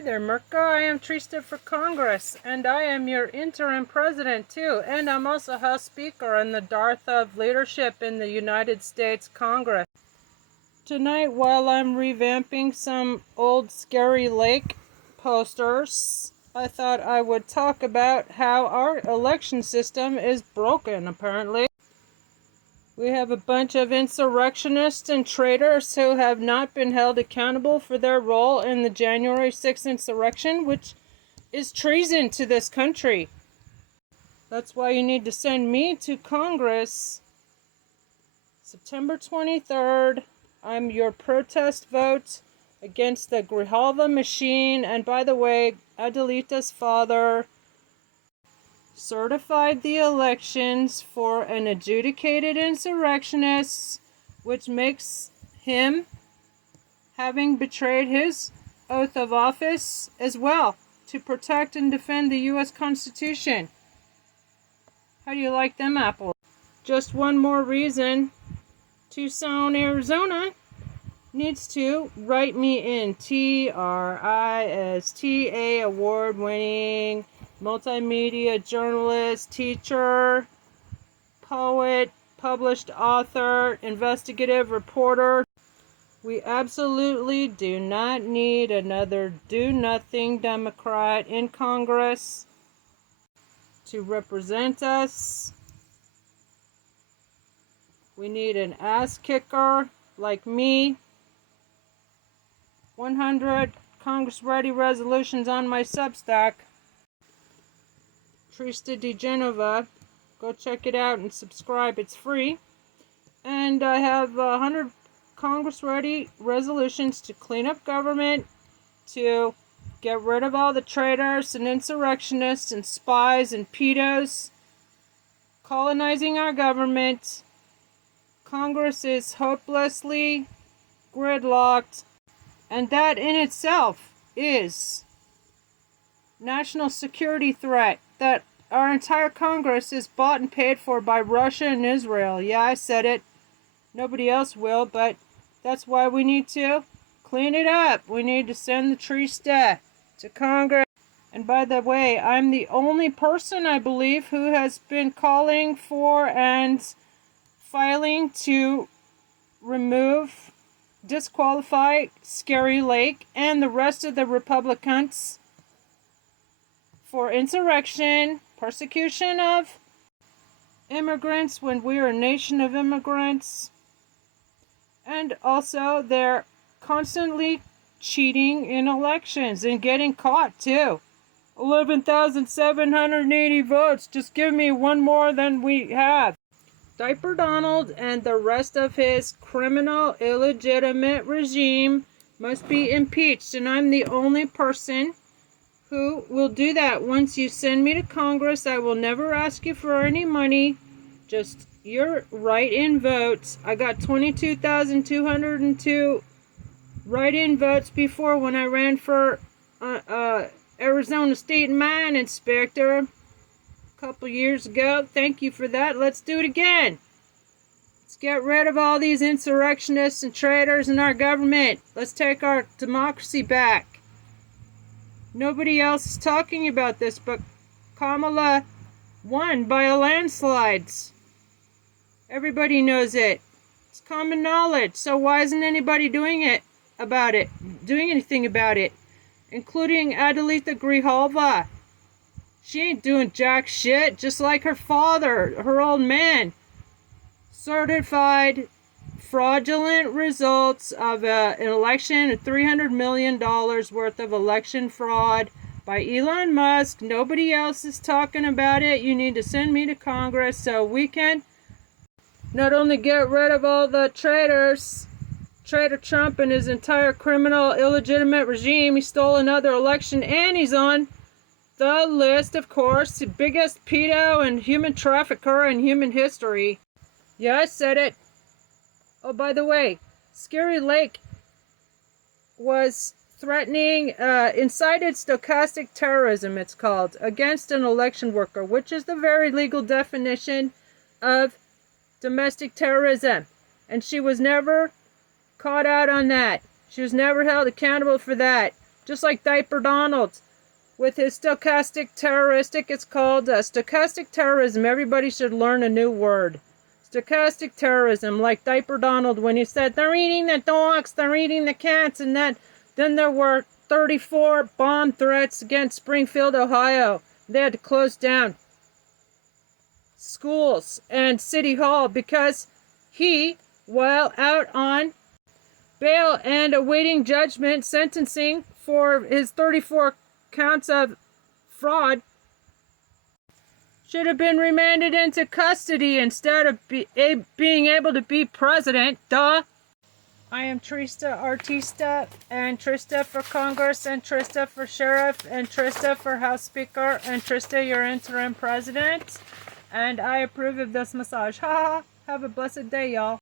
Hi there, Mirka. I am Trista for Congress, and I am your interim president, too. And I'm also House Speaker in the Dearth of Leadership in the United States Congress. Tonight, while I'm revamping some old Scary Lake posters, I thought I would talk about how our election system is broken, apparently. We have a bunch of insurrectionists and traitors who have not been held accountable for their role in the January 6th insurrection, which is treason to this country. That's why you need to send me to Congress September 23rd. I'm your protest vote against the Grijalva machine. And by the way, Adelita's father certified the elections for an adjudicated insurrectionist, which makes him having betrayed his oath of office as well to protect and defend the U.S. Constitution. How do you like them apples? Just one more reason Tucson, Arizona needs to write me in. TRISTA award-winning multimedia journalist, teacher, poet, published author, investigative reporter. We absolutely do not need another do-nothing Democrat in Congress to represent us. We need an ass kicker like me. 100 Congress-ready resolutions on my Substack. Trista DeGenova. Go check it out and subscribe. It's free. And I have 100 Congress-ready resolutions to clean up government, to get rid of all the traitors and insurrectionists and spies and pedos colonizing our government. Congress is hopelessly gridlocked, and that in itself is national security threat. That our entire Congress is bought and paid for by Russia and Israel. Yeah, I said it. Nobody else will, but that's why we need to clean it up. We need to send the Trista to Congress. And by the way, I'm the only person, I believe, who has been calling for and filing to remove, disqualify Scary Lake and the rest of the Republicans for insurrection, persecution of immigrants when we are a nation of immigrants, and also they're constantly cheating in elections and getting caught too. 11,780 votes. Just give me one more than we have. Diaper Donald and the rest of his criminal, illegitimate regime must be impeached, and I'm the only person who will do that. Once you send me to Congress, I will never ask you for any money, just your write-in votes. I got 22,202 write-in votes before when I ran for Arizona State Mine Inspector a couple years ago. Thank you for that. Let's do it again. Let's get rid of all these insurrectionists and traitors in our government. Let's take our democracy back. Nobody else is talking about this, but Kamala won by a landslide. Everybody knows it. It's common knowledge. So why isn't anybody doing anything about it, including Adelita Grijalva? She ain't doing jack shit, just like her father, her old man. Certified fraudulent results of an election, $300 million worth of election fraud by Elon Musk. Nobody else is talking about it. You need to send me to Congress so we can not only get rid of all the traitors, Traitor Trump and his entire criminal, illegitimate regime. He stole another election, and he's on the list, of course, the biggest pedo and human trafficker in human history. Yeah, I said it. Oh, by the way, Scary Lake was threatening, incited stochastic terrorism, it's called, against an election worker, which is the very legal definition of domestic terrorism. And she was never caught out on that. She was never held accountable for that. just like Diaper Donald with his stochastic terroristic. It's called stochastic terrorism. Everybody should learn a new word. Stochastic terrorism, like Diaper Donald when he said, they're eating the dogs, they're eating the cats, and then there were 34 bomb threats against Springfield, Ohio. They had to close down schools and City Hall because he, while out on bail and awaiting judgment, sentencing for his 34 counts of fraud, should have been remanded into custody instead of being able to be president. Duh. I am Trista Artista, and Trista for Congress, and Trista for Sheriff, and Trista for House Speaker, and Trista, your interim president. And I approve of this massage. Ha ha. Have a blessed day, y'all.